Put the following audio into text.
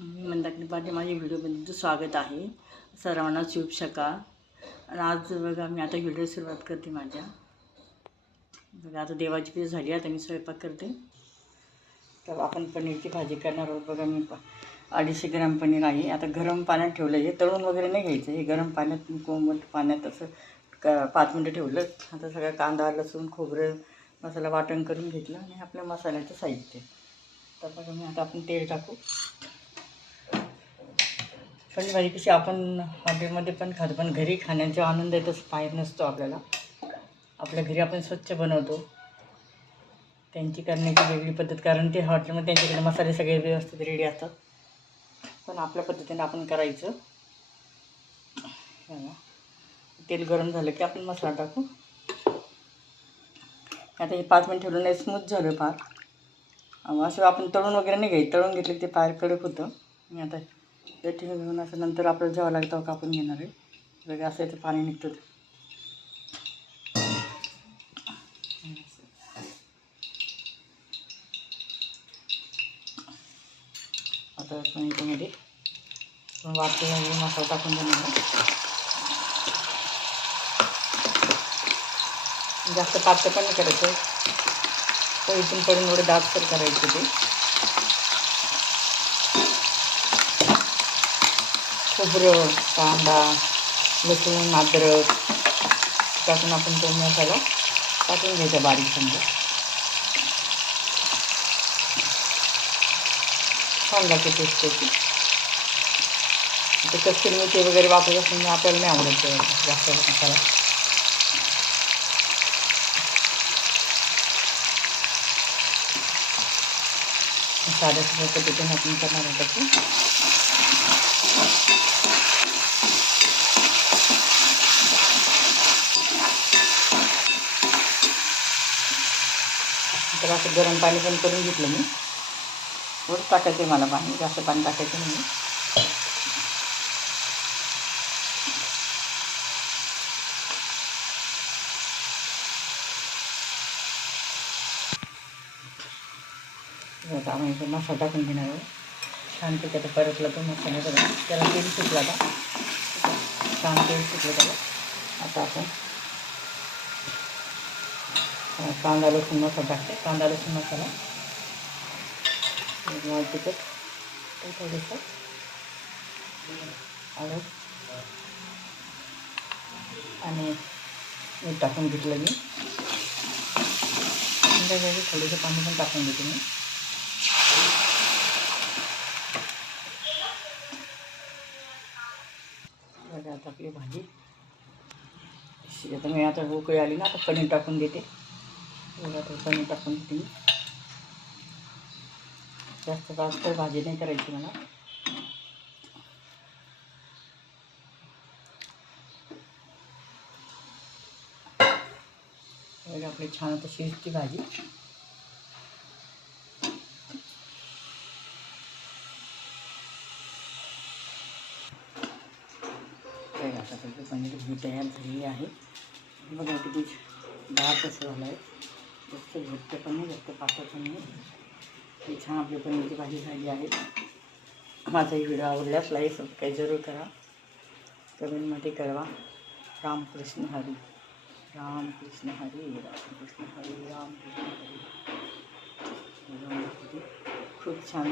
मंदाकिनी पाटील माझ्या व्हिडिओमध्ये तुमचं स्वागत आहे. सर्वांना शुभ शका आणि आज बघा मी आता व्हिडिओ सुरुवात करते माझ्या. बघा आता देवाची पूजा झाली आता मी स्वयंपाक करते. तर आपण पनीरची भाजी करणार आहोत. बघा मी अडीचशे ग्राम पनीर आहे. आता गरम पाण्यात ठेवलं हे तळून वगैरे नाही घ्यायचं. हे गरम पाण्यात कोमट पाण्यात असं क पाच मिनटं ठेवलं. आता सगळं कांदा लसूण खोबरं मसाला वाटण करून घेतलं. आणि आपल्या मसाल्याचं साहित्य. तर बघा मी आता आपण तेल टाकू. पण भाजी कशी आपण हॉटेलमध्ये पण खातो पण घरी खाण्याचा आनंद येतच बाहेर नसतो आपल्याला. आपल्या घरी आपण स्वच्छ बनवतो. त्यांची करण्याची वेगळी पद्धत कारण ते हॉटेलमध्ये त्यांच्याकडे मसाले सगळे व्यवस्थित रेडी असतात. पण आपल्या पद्धतीने आपण करायचं. तेल गरम झालं की आपण मसाला टाकू. आता हे पाच मिनिट ठेवलं नाही स्मूथ झालं फार. असं आपण तळून वगैरे नाही घ्यायचं. तळून घेतलं की ते फार कडक होतं. आणि आता ते ठेवून घेऊन असं नंतर आपल्याला जेव्हा लागतं तेव्हा कापून घेणार आहे. वेगळं असं याचं पाणी निघतं ते. आता आपण याच्यामध्ये आपण मसाला टाकून देणार जास्त पातळ पण नाही करायचं. तर इथून पडून एवढं तर करायचं ते. खोबरं कांदा लसूण अद्रक टाकून आपण तो मसाला टाकून घ्यायचा बारीक समजा. छान लागते टेस्ट त्याची ते कस्तुरी मेथी वगैरे वापरत असून आपल्याला नाही आवडत जास्त मसाला. साध्या पद्धतीने आपण करणार त्याची तर असं गरम पाणी पण करून घेतलं मी. थोडं टाकायचं आहे मला पाणी जास्त पाणी टाकायचं नाही. आता आम्ही मसाला टाकून घेणार आहोत छानपैकी आता परतला तो मसाला बघा. त्याला तेल सुटला आता. छान तेल सुटलं त्याला. आता आपण कांदा लसूण मसाला टाकते. कांदा लसूण मसाला. तिखट. थोडंसं हळद आणि मीठ टाकून घेतलं मी. थोडंसं पाणी पण टाकून घेते मी बघा आता आपली भाजी. अशी आता मी आता उकळी आली ना आता पनीर टाकून देते. आता पनीर टाकून देते मी. जास्त जास्त भाजी नाही करायची मला. आपली छान आता शिजती भाजी. बघा पनीर ही तयार झालेली आहे. बघा किती दहा कसं झालं आहे जास्त घट्ट पण जास्त पातळ पनीर. हे छान आपली पनीरची भाजी झाली आहे. माझा ही व्हिडिओ आवडल्यास लाईक सबस्क्राईब जरूर करा. कमेंटमध्ये कळवा. रामकृष्ण हरी. रामकृष्ण हरी रामकृष्ण हरी रामकृष्ण हरी. खूप छान